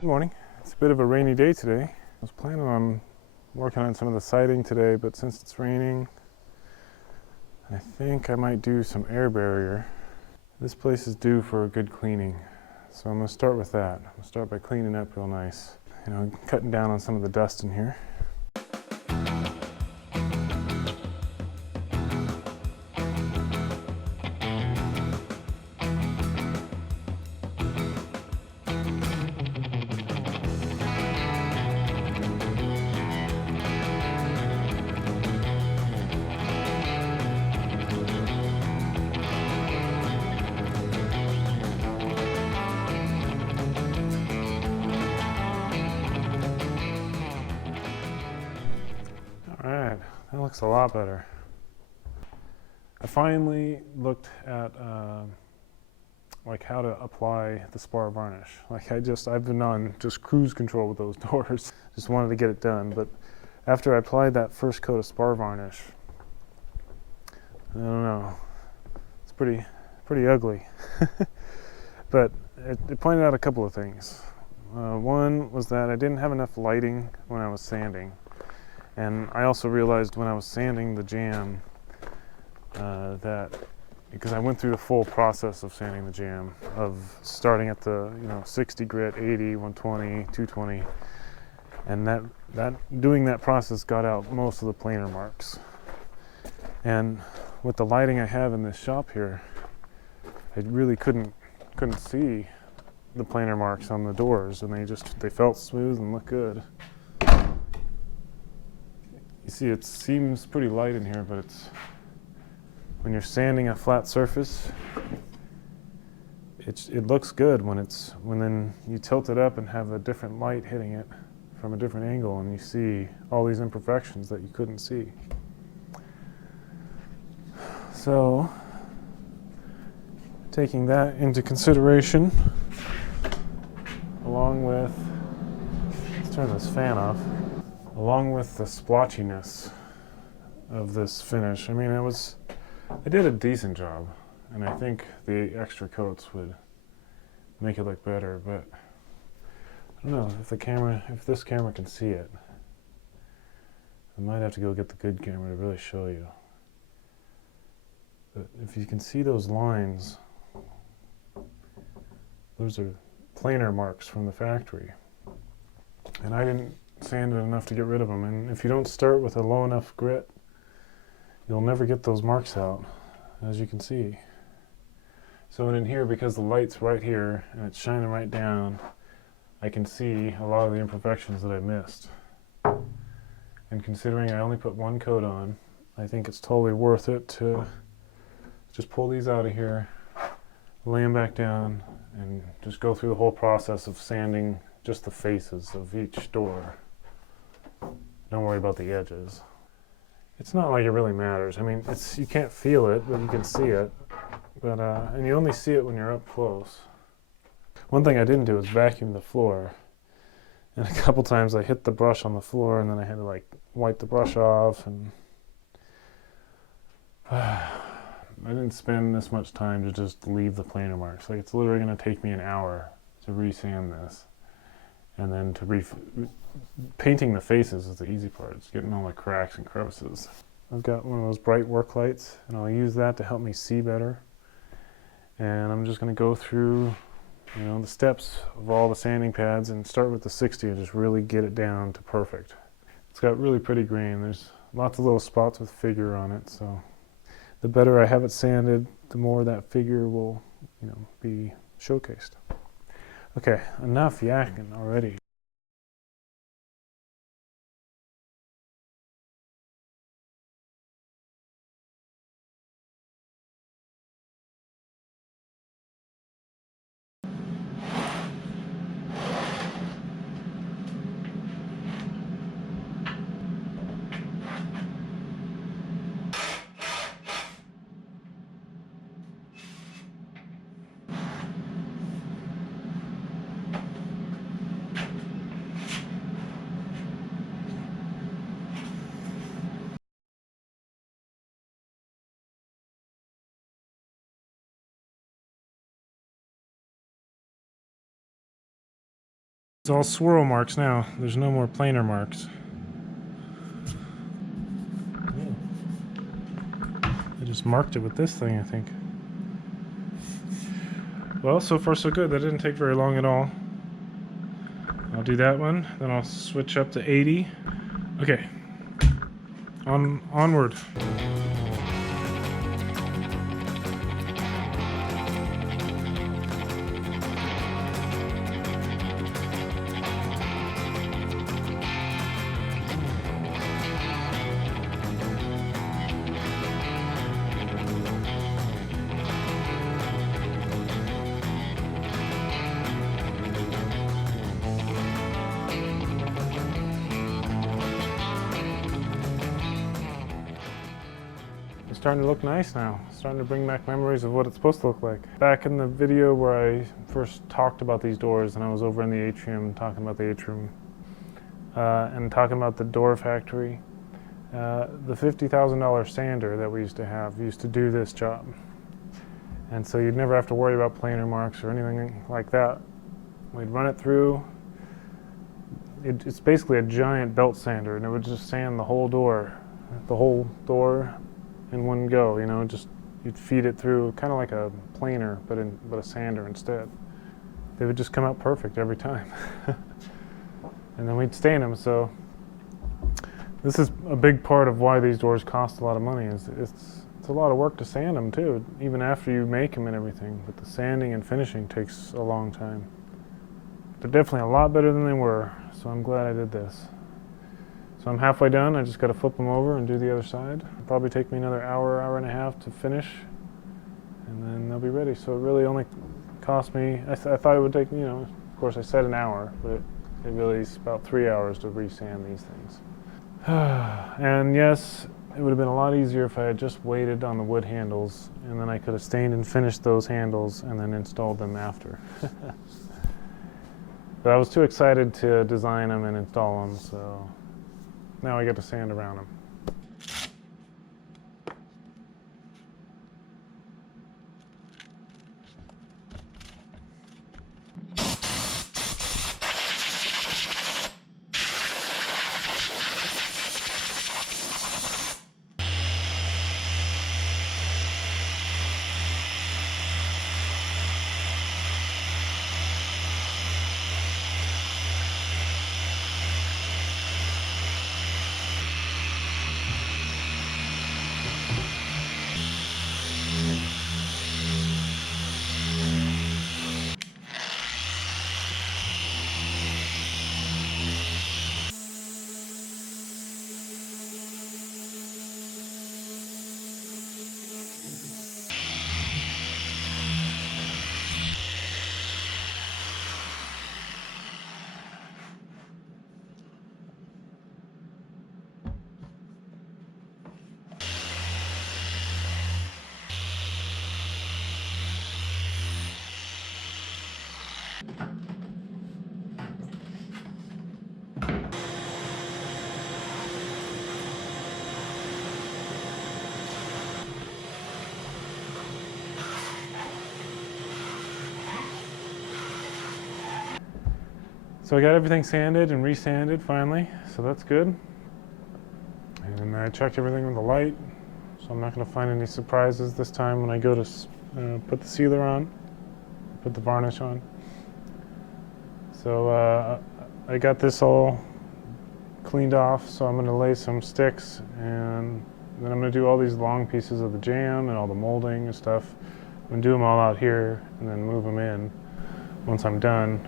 Good morning. It's a bit of a rainy day today. I was planning on working on some of the siding today, but since it's raining, I think I might do some air barrier. This place is due for a good cleaning, so I'm going to start with that. I'm going to start by cleaning up real nice. Cutting down on some of the dust in here. Alright, that looks a lot better. I finally looked at how to apply the spar varnish. I've been on just cruise control with those doors. Just wanted to get it done, but after I applied that first coat of spar varnish, I don't know, it's pretty ugly. But it pointed out a couple of things. One was that I didn't have enough lighting when I was sanding. And I also realized when I was sanding the jamb that, because I went through the full process of sanding the jamb, of starting at the 60 grit, 80, 120, 220, and doing that process got out most of the planer marks. And with the lighting I have in this shop here, I really couldn't see the planer marks on the doors, and they felt smooth and looked good. You see, it seems pretty light in here, but when you're sanding a flat surface, it looks good when then you tilt it up and have a different light hitting it from a different angle, and you see all these imperfections that you couldn't see. So, taking that into consideration, along with, let's turn this fan off. Along with the splotchiness of this finish, I did a decent job, and I think the extra coats would make it look better, but I don't know if this camera can see it. I might have to go get the good camera to really show you. But if you can see those lines, those are planer marks from the factory, and I didn't sanded enough to get rid of them, and if you don't start with a low enough grit, you'll never get those marks out, as you can see. So in here, because the light's right here and it's shining right down, I can see a lot of the imperfections that I missed. And considering I only put one coat on, I think it's totally worth it to just pull these out of here, lay them back down, and just go through the whole process of sanding just the faces of each door. Don't worry about the edges. It's not like it really matters. You can't feel it, but you can see it. But and you only see it when you're up close. One thing I didn't do was vacuum the floor. And a couple times I hit the brush on the floor, and then I had to wipe the brush off. And I didn't spend this much time to just leave the planer marks. It's literally going to take me an hour to resand this. And then painting the faces is the easy part. It's getting all the cracks and crevices. I've got one of those bright work lights, and I'll use that to help me see better. And I'm just going to go through, the steps of all the sanding pads and start with the 60 and just really get it down to perfect. It's got really pretty grain. There's lots of little spots with figure on it, so the better I have it sanded, the more that figure will, be showcased. Okay, enough yakking already. It's all swirl marks now. There's no more planer marks. I just marked it with this thing, I think. Well, so far so good. That didn't take very long at all. I'll do that one, then I'll switch up to 80. Okay, onward. Starting to look nice now. Starting to bring back memories of what it's supposed to look like. Back in the video where I first talked about these doors, and I was over in the atrium talking about the atrium and talking about the door factory, the $50,000 sander that we used to have used to do this job. And so you'd never have to worry about planer marks or anything like that. We'd run it through. It's basically a giant belt sander, and it would just sand the whole door in one go, you know, just you'd feed it through kind of like a planer, but a sander instead. They would just come out perfect every time. And then we'd stain them. So this is a big part of why these doors cost a lot of money. It's a lot of work to sand them too, even after you make them and everything. But the sanding and finishing takes a long time. They're definitely a lot better than they were, so I'm glad I did this. So I'm halfway done. I just got to flip them over and do the other side. It'll probably take me another hour and a half to finish, and then they'll be ready. So it really only cost me, I thought it would take, you know, of course I said an hour, but it really is about 3 hours to resand these things. And yes, it would have been a lot easier if I had just waited on the wood handles, and then I could have stained and finished those handles and then installed them after. But I was too excited to design them and install them, so now I get to sand around them. So I got everything sanded and resanded finally, so that's good. And I checked everything with the light, so I'm not going to find any surprises this time when I go to put the sealer on, put the varnish on. So I got this all cleaned off, so I'm going to lay some sticks, and then I'm going to do all these long pieces of the jam and all the molding and stuff. I'm going to do them all out here and then move them in once I'm done.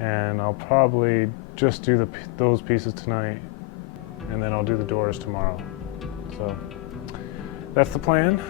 And I'll probably just do those pieces tonight, and then I'll do the doors tomorrow. So that's the plan.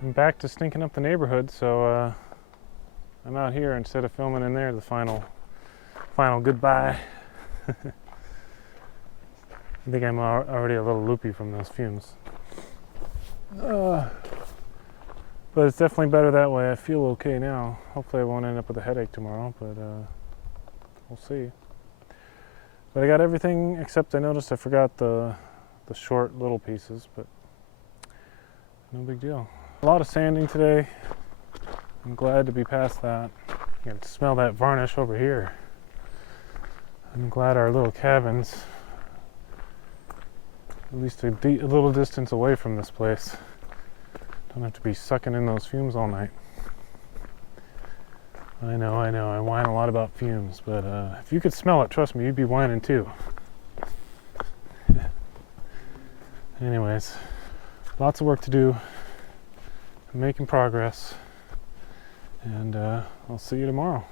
I'm back to stinking up the neighborhood, so I'm out here instead of filming in there. The final goodbye. I think I'm already a little loopy from those fumes. But it's definitely better that way. I feel okay now. Hopefully I won't end up with a headache tomorrow, but we'll see. But I got everything except I noticed I forgot the short little pieces, but no big deal. A lot of sanding today. I'm glad to be past that. You can smell that varnish over here. I'm glad our little cabin's at least a little distance away from this place. Don't have to be sucking in those fumes all night. I know, I whine a lot about fumes, but if you could smell it, trust me, you'd be whining too. Anyways, lots of work to do. I'm making progress, and I'll see you tomorrow.